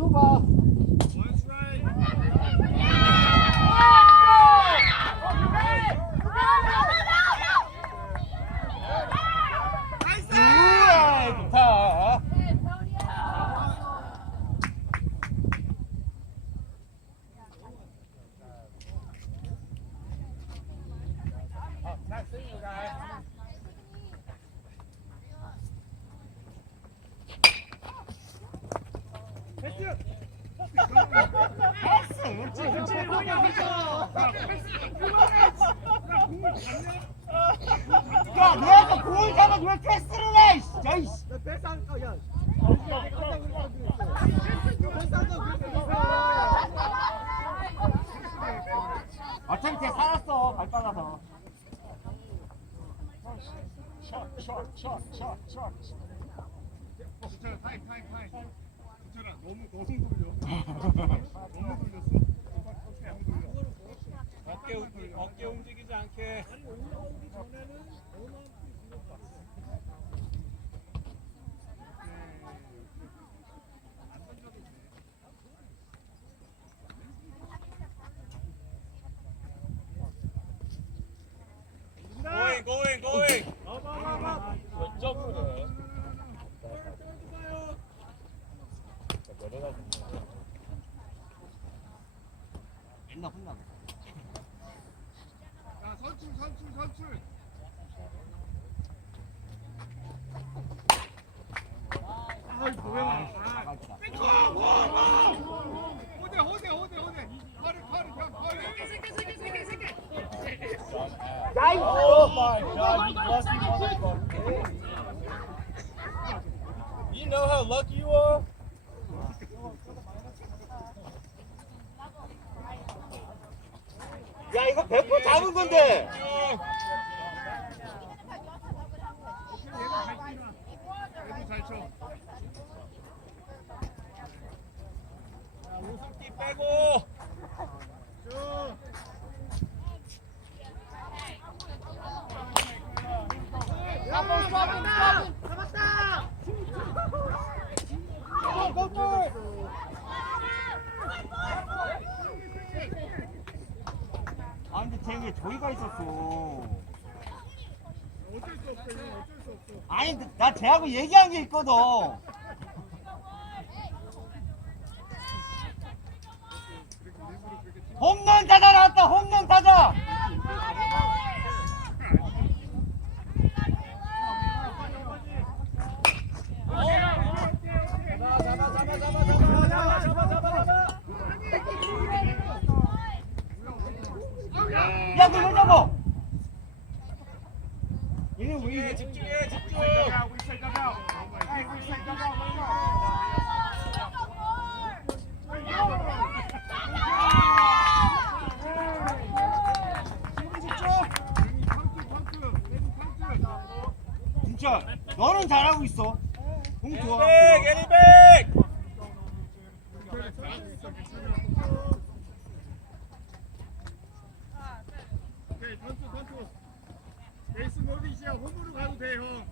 야, 내가 말로 넓게 해서 오 야, 내가 공을 잡아도 왜 패스를 해? 이씨, 야, 이씨. 어차피 걔 살았어, 발 빨아서. 괜찮아 타임 타임 타임 괜찮아 너무 너무 돌려 너무 돌렸어 어떻게 안 돌려 어깨, 움- 어깨 움직이지 않게. going, going, going. 점프를. 맨날 혼나. 야 선출 선출 선출 아이 도영아 아 나갔다. 호대 호대 호대 호대 팔을 팔을 그냥 팔을 야, 이씨. Oh my God, you lucky motherfucker. You know how lucky you are? 야, 이거 100% 잡은 건데. 빼고. 쭉 아, 근 데 쟤왜 저기가 있었어? 어쩔 수 없어 형 어쩔 수 없어 아니, 나 쟤하고 얘기한 게 있거든. 홈런 타자 나왔다, 홈런 타자. 야, 그거 잡아. 얘네 왜 이래? 집중해, 집중. 진짜 너는 잘하고 있어. 공 좋아. 백, 애니백. 오케이 던투 던투 베이스 노빗이야 홈으로 가도 돼 형.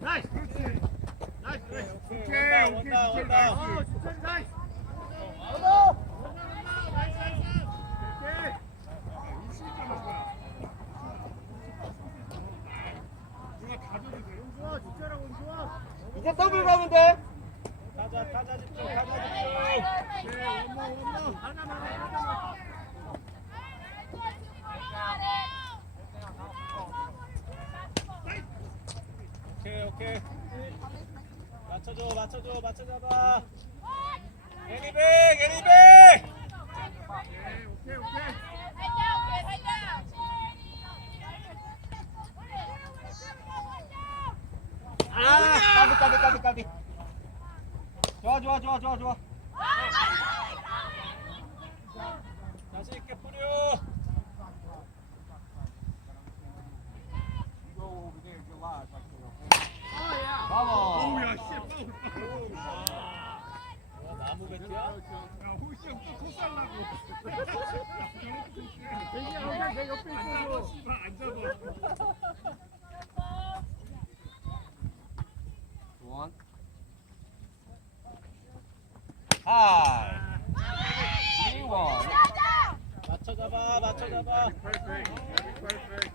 나이스 그렇지 나이스 그렇지 오케이 오케이 원다, 오케이 원다. 나이스 주찬이 나이스 이제 더블 가면 돼. 타자, 타자 집중, 타자 집중. 아, 좋아 좋아 좋아 좋아. 다시 있게 뿌려. 봐봐. 오우야 잡아 잡아. Perfect. Perfect.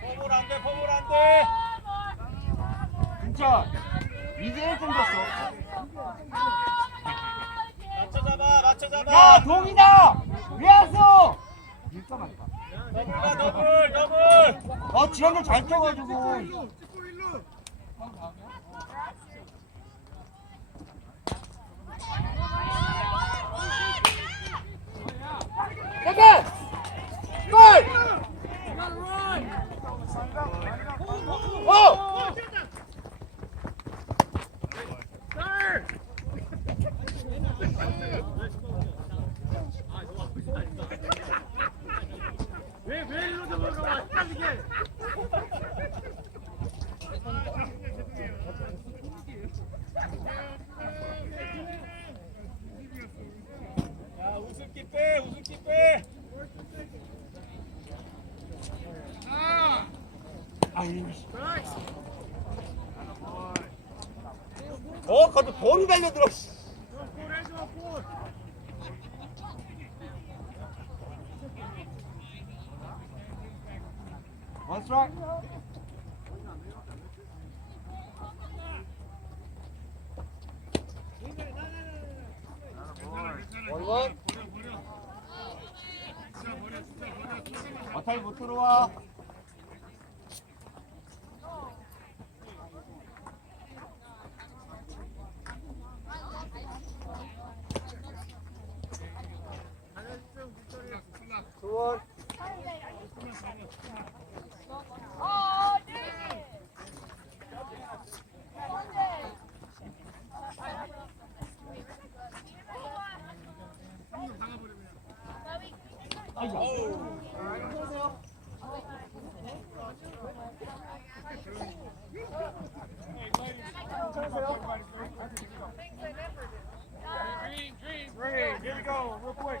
포볼 안 돼, 포볼 안 돼. 진짜 이제 1점 줬어. 맞춰 잡아, 맞춰 잡아. 야 동이다. 왜 왔어? 일점 맞다. 더블, 더블, 더블. 어 지원도 잘 쳐가지고. 일로. 찍고 일로. 잠깐. 골. 어. 야, 우습기 빼, 우습기 빼. 아유. 어, 가도 볼이 달려들어. 씨. 원 스트라이크. 원원. 어차피 못 들어와. one. Green, green, green. Here we go, real quick.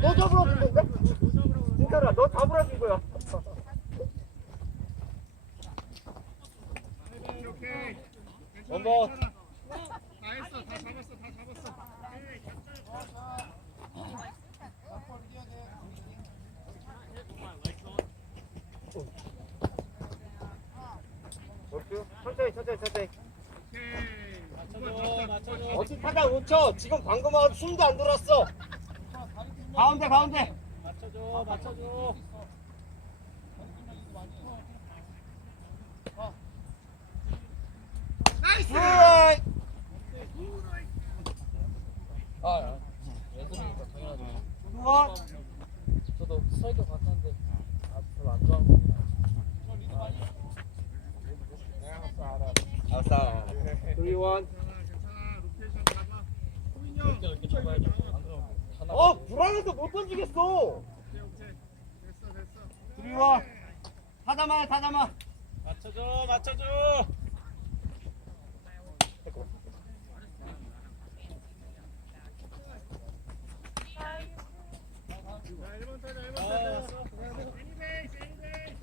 너, 너 잡으러 준 건가? 진짜라, 너 잡으러 준 거야. 괜찮아. 다 했어 다 잡았어 다 잡았어. 천천히, 천천히, 천천히. 오케이. 맞춰줘, 맞춰줘. 어디 타자 못 쳐. 지금 방금 숨도 안 돌았어. 가운데, 가운데. 맞춰줘, 맞춰줘. 나이스. 아, 연습이니까 당연하죠. 수원. 저도 설교 갔는데 아, 별로 안 좋아하는 거. 아싸. 3, 1. 괜찮아 괜찮아. 로테이션 잡아. 호인 형. 어, 불안해서 못 던지겠어. 3, 1. 타자마야, 타자마. 맞춰줘, 맞춰줘. 자 1번 타자 1번 아, 타자. 왔어. 애니베이스 애니베이스.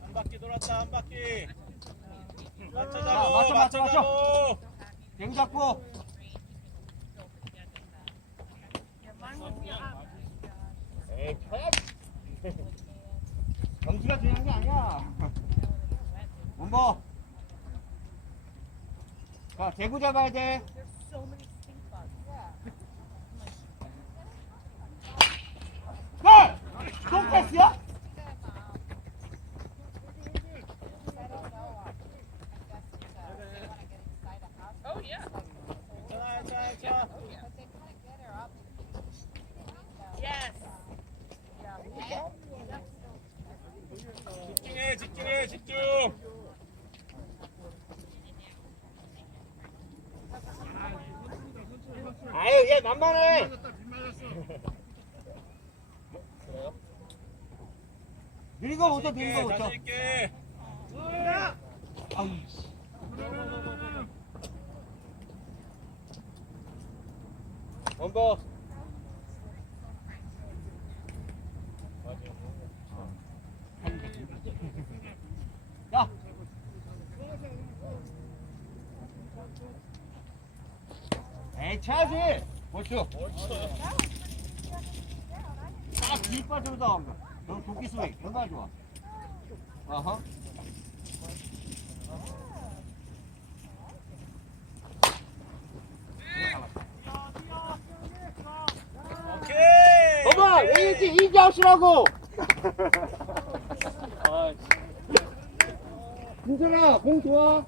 한 바퀴 돌았다, 한 바퀴. 맞춰 맞춰, 맞춰 맞춰, 갱 잡고. 에이, 펴야 점수가 중요한 게 아니야. 원버. 자, 대구 잡아야 돼. 골! 또 패스야? 만만해. 늙어부터 자신 있게, 늙어부터. 자신 있게. 원버. 야. 에이 차야지. 벌써. 딱 나온 거. 너 도끼 수행 얼마나 좋아. 아하. 오케이. 봐봐, 왠지 이자우스라고. 아, 민준아, 공 좋아.